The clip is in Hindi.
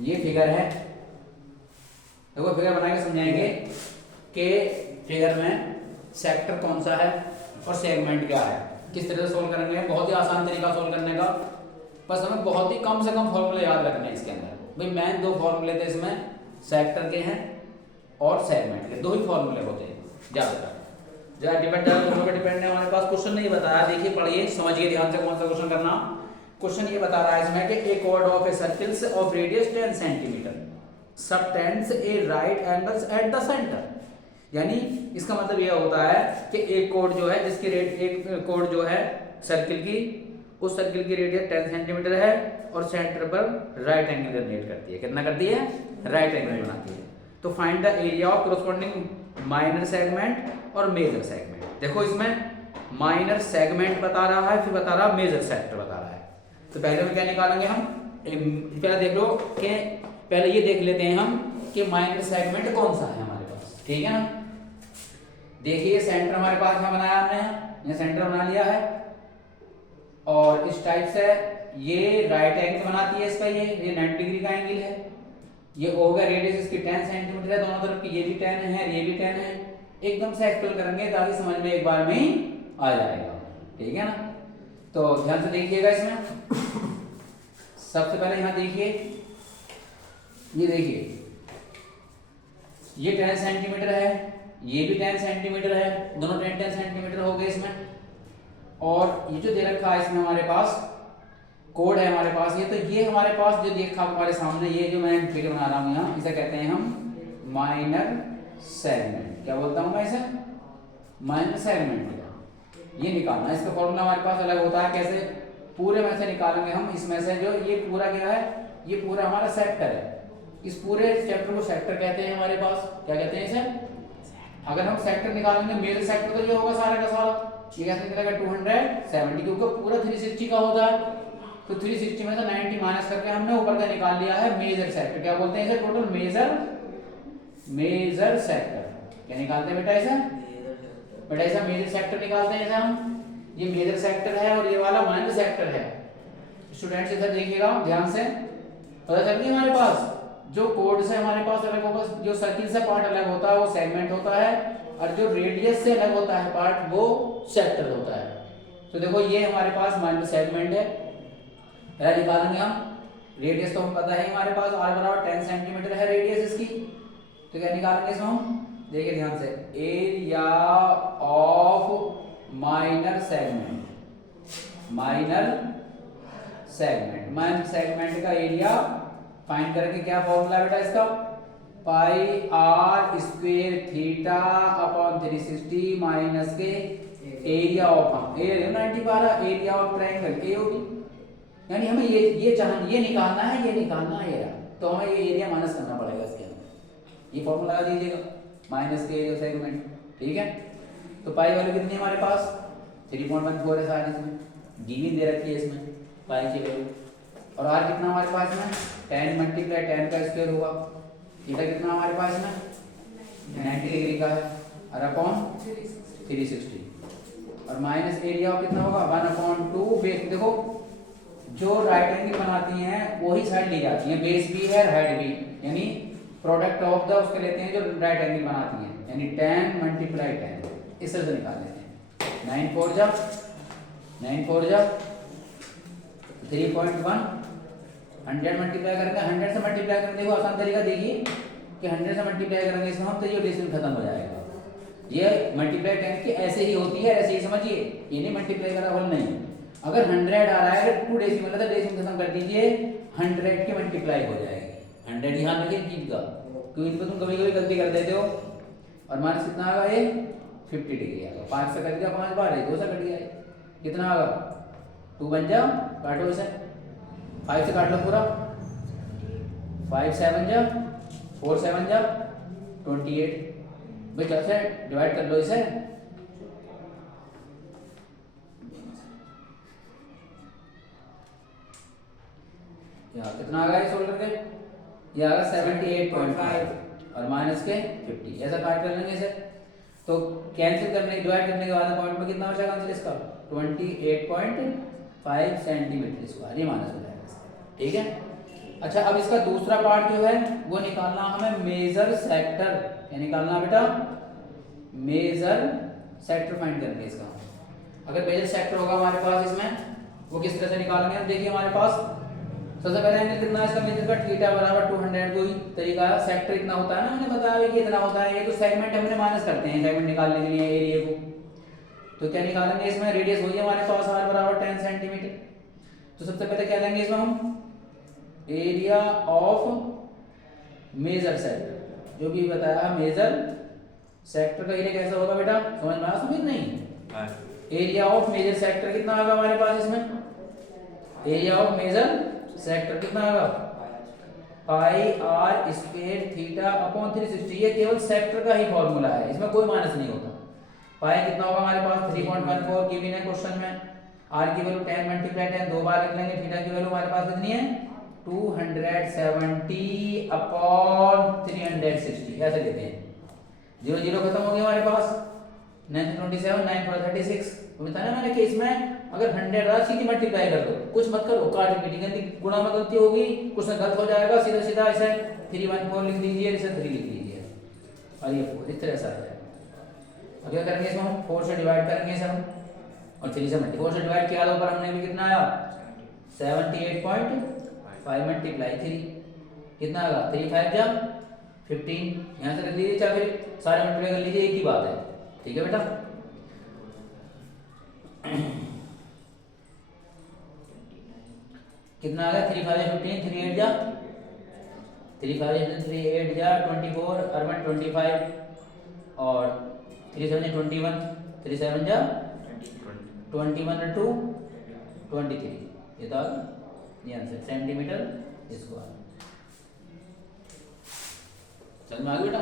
ये फिगर है, देखो फिगर बना के समझाएंगे कि फिगर में सेक्टर कौन सा है और सेगमेंट क्या है, किस तरह से सोल्व करेंगे। बहुत ही आसान तरीका सोल्व करने का, बस हमें बहुत ही कम से कम फॉर्मूले याद रखने हैं इसके अंदर। भाई मेन दो फॉर्मूले थे इसमें, सेक्टर के हैं और सेगमेंट के, दो ही फॉर्मूले होते हैं ज़्यादातर। जहाँ डिपेंड डिपेंड है हमारे पास, क्वेश्चन नहीं बताया, देखिए पढ़िए समझिए ध्यान से कौन सा क्वेश्चन करना। क्वेश्चन ये बता रहा है इसमें कि ए chord of A circles of radius 10 centimetre subtends A right angles at the centre. यानी इसका मतलब यह होता है कि एक कोड जो है जिसकी एक कोड जो है सर्किल की, उस सर्किल की रेडियस 10 सेंटीमीटर है और सेंटर पर राइट एंगल जनरेट करती है। कितना करती है? राइट एंगल बनाती है। तो find the area of corresponding minor segment और मेजर सेगमेंट। देखो इसमें माइनर सेगमेंट बता रहा है, फिर बता रहा है मेजर सेक्टर बता रहा है। तो पहले में क्या निकालेंगे हम, पहले देख लो कि पहले ये देख लेते हैं हम कि माइनर सेगमेंट कौन सा है हमारे पास, ठीक है ना। देखिए सेंटर हमारे पास क्या बनाया हमने, ये सेंटर बना लिया है और इस टाइप से ये राइट एंगल बनाती है इसका, ये 90 डिग्री का एंगल है। ये हो गया रेडियस इसकी 10 सेंटीमीटर है, दोनों तरफ की, ये भी 10 है ये भी 10 है। एकदम से एक्सप्लेन करेंगे ताकि समझ में एक बार में ही आ जाएगा, ठीक है ना। तो ध्यान से देखिएगा इसमें, सबसे पहले यहां देखिए, ये देखिए ये 10 सेंटीमीटर है, ये भी 10 सेंटीमीटर है, दोनों 10 सेंटीमीटर हो गए इसमें। और ये जो दे रखा है इसमें हमारे पास कोड है हमारे पास, ये तो ये हमारे पास जो देखा हमारे सामने, ये जो मैं फिगर बना रहा हूँ यहाँ, इसे कहते हैं हम माइनर सेगमेंट। क्या बोलता हूँ मैं इसे? Minor segment. ये निकालना, इसका फॉर्मूला हमारे पास अलग होता है। कैसे? पूरे में से निकालेंगे हम, इसमें से जो ये पूरा क्या है, ये पूरा हमारा सेक्टर है। इस पूरे चैप्टर को सेक्टर कहते हैं हमारे पास। क्या कहते हैं इसे? अगर हम सेक्टर निकालेंगे मेजर सेक्टर, तो ये होगा सारा का सारा, ये कैसे निकलेगा 270, क्योंकि पूरा 360 का होता है। तो 360 में से 90 माइनस करके हमने ऊपर का निकाल लिया है मेजर सेक्टर। क्या बोलते हैं इसे? Total major sector. क्या निकालते हैं बेटा इसे? बेटा ऐसा मेजर सेक्टर निकालते हैं ऐसा हम। ये मेजर सेक्टर है और ये वाला माइनर सेक्टर है। स्टूडेंट्स इधर देखिएगा ध्यान से, पता चल गया हमारे पास जो कोड से हमारे पास अलग होगा, जो सर्किल से पार्ट अलग होता है वो सेगमेंट होता है, और जो रेडियस से अलग होता है पार्ट वो सेक्टर होता है। तो देखो ये हमारे पास माइनर सेगमेंट है। पहले निकालेंगे हम रेडियस, तो हम पता है हमारे पास r बराबर 10 सेंटीमीटर है रेडियस इसकी। तो क्या निकालेंगे इसमें हम? देखिए ध्यान से, area of minor segment. Minor segment का एरिया फाइंड करके क्या फॉर्मूला बेटा इसका? Pi R square theta upon 360 minus के एरिया ऑफ, एरिया 90 बारा, एरिया ऑफ ट्रायंगल एओबी। यानी हमें ये निकालना है, ये निकालना है एरिया, तो हमें ये एरिया माइनस करना पड़ेगा इसके अंदर। ये फॉर्मूला लगा दीजिएगा, माइनस के एरिया सेगमेंट, ठीक है। तो पाई वैल्यू कितनी है हमारे पास? 3.14 है सारी इसमें, गिवन दे रखी है इसमें पाई की वैल्यू। और आर कितना हमारे पास में? 10 मल्टीप्लाई 10 का स्क्वायर होगा। थीटा कितना हमारे पास में? 90 डिग्री का है, और अपॉन 360, और माइनस एरिया कितना होगा? 1/2 बेस। देखो जो राइट एंगल बनाती हैं वही साइड ली जाती है, बेस भी है हाइट भी, यानी प्रोडक्ट ऑफ द उसके लेते हैं जो राइट एंगल बनाती हैं, यानी 10 मल्टीप्लाई 10 इस तरह से निकाल लेते हैं। 9 4 जा 3.1, 100 मल्टीप्लाई करेंगे, 100 से मल्टीप्लाई करेंगे। देखो आसान तरीका देखिए कि 100 से मल्टीप्लाई करेंगे इसमें हम, तो ये डेसिमल खत्म हो जाएगा। ये मल्टीप्लाई 10 की ऐसे ही होती है, ऐसे ही समझिए, ये नहीं मल्टीप्लाई करा होल नहीं। अगर 100 आ रहा है, अगर 2 डेसिमल है तो डेसिमल खत्म कर दीजिए, 100 की मल्टीप्लाई हो जाएगी। 100 ध्यान रखिए चीज का, क्योंकि इन पर तुम कभी कभी गलती कर देते हो। और माइनस कितना आएगा? ये 50 डिग्री आएगा। 5 से कट गया 5 बार, 2 से कट गया, कितना आएगा? 2 बन जा, काटो इसे, 5 से काट लो पूरा, 5 7 जा 4 7 जा 28। भाई कैसे डिवाइड कर लो इसे, कितना आ गया ये सोल्व करके? ये आ गया 78.5 और माइनस के 50, ऐसा काट कर लेंगे इसे। तो कैंसिल करने, डिवाइड करने के बाद पॉइंट में कितना बचेगा आंसर इसका? 28.5 सेंटीमीटर स्क्वायर, ये माइनस हो जाएगा, ठीक है। अच्छा, अब इसका दूसरा पार्ट जो है वो निकालना हमें मेजर सेक्टर। क्या निकालना बेटा? मेजर सेक्टर फाइंड करेंगे इसका। अगर मेजर सेक्टर होगा हमारे पास इसमें, वो किस तरह से निकालेंगे? हम देखिए हमारे पास सबसे पहले एंगल कितना है इसका मेजर का, थीटा बराबर 200 कोई तरीका है। सेक्टर इतना होता है ना, मैंने बताया कि इतना होता है। ये तो सेगमेंट हमने माइनस करते हैं सेगमेंट निकालने के लिए एरिया को। तो क्या निकालेंगे इसमें? रेडियस हुई है हमारे पास r बराबर 10 सेंटीमीटर। तो सबसे पहले क्या लेंगे इसमें हम? एरिया ऑफ मेजर सेक्टर, जो भी बताया मेजर सेक्टर का एरिया कैसा होगा बेटा? समझ में आया? समझ नहीं? एरिया ऑफ मेजर सेक्टर कितना आएगा हमारे पास इसमें? एरिया ऑफ मेजर सेक्टर कितना आएगा? पाई आर स्क्वायर थीटा अपॉन 360। ये केवल सेक्टर का ही फॉर्मूला है, इसमें कोई माइनस नहीं होता। पाई कितना होगा हमारे पास? 3.14 गिवन है क्वेश्चन में। आर की वैल्यू 10 मल्टीप्लाई 10 दो बार लिख लेंगे। थीटा की वैल्यू हमारे पास कितनी है? 270 अपॉन 360 ऐसे लेते हैं। 0 0 खत्म हो गया हमारे पास। 9 27 9 4 36। तो बताया मैंने कि इसमें अगर 100 रहा सीधी मल्टीप्लाई कर दो, कुछ मत करो, काट पीटी गलती गुणा में गलती होगी, कुछ ना गलत हो जाएगा, सीधा सीधा ऐसे 314 लिख दीजिए, इसे 3 लिख दीजिए और ये 4 इस तरह से आ जाएगा। अब क्या करेंगे इसमें? हम 4 से डिवाइड करेंगे इसे हम, और 3 से मल्टीप्लाई। 4 से डिवाइड किया तो ऊपर हमने भी कितना आया? 78.5 मल्टीप्लाई 3 कितना आएगा? 3 5 जा 15। यहाँ से रख लीजिए, चाहे फिर सारे मल्टीप्लाई कर लीजिए, एक ही बात है। ठीक है बेटा? कितना आ गया? 3 5 15, 3 8 जा 3 5 3 8 जा 24 अरबन 25 और 3 7 21, 3 7 जा 21 2 23। ये तो ये आंसर सेंटीमीटर स्क्वायर। समझ में आ गया बेटा?